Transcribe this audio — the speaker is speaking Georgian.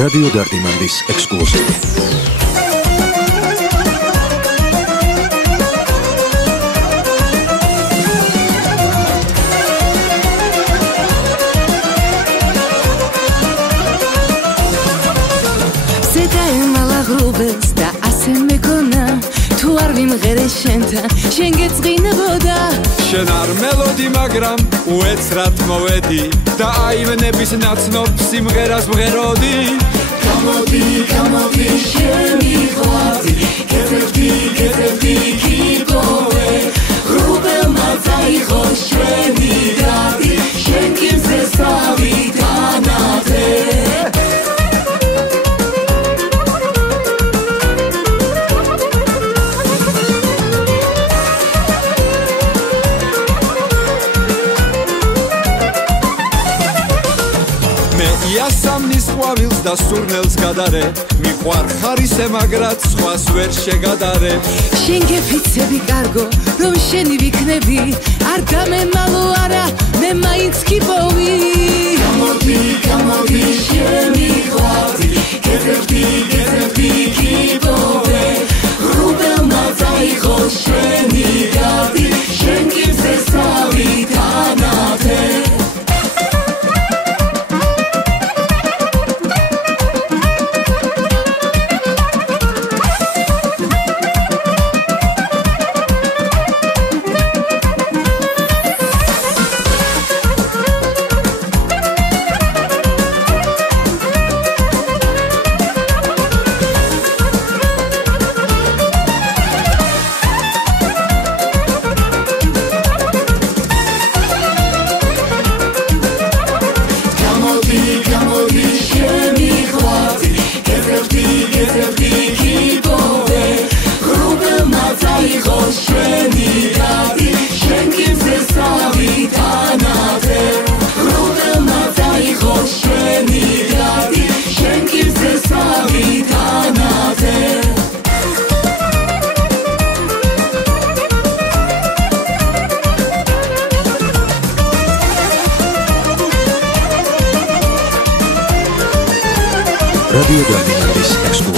რადიო დარტიმანდის ექსკლუზივი. და ასე მეკონა თუ არ ვიმღერე შენთან შენ გეწყინებოდა შენ არ მელოდი მაგრამ უეცრად მოვედი და აივნების ნაცნობ სიმღერას ვღეროდი გამოდი გამოდი შენი ღვაწი გეძებდი კიბოვე რუბელმა წაიღო შენი დადი შენ კიბზე სავი თანაზე იასამნის ყვავილს და სურნელს გადარე მიყვარ ხარისე მაგრად სხვას ვერ შეგადარე შენ გეფიცები კარგო რომ შენი ვიქნები არ გამემალო არა მე მაინც კიბოვი გამოდი გამოდი შენი ღვაწი გეძებდი კიბოვე რუბელმა წაიღო შენი დადი შენ კიბზე სავი თანაზე რადიო დარტიმანდის ექსკლუზივი.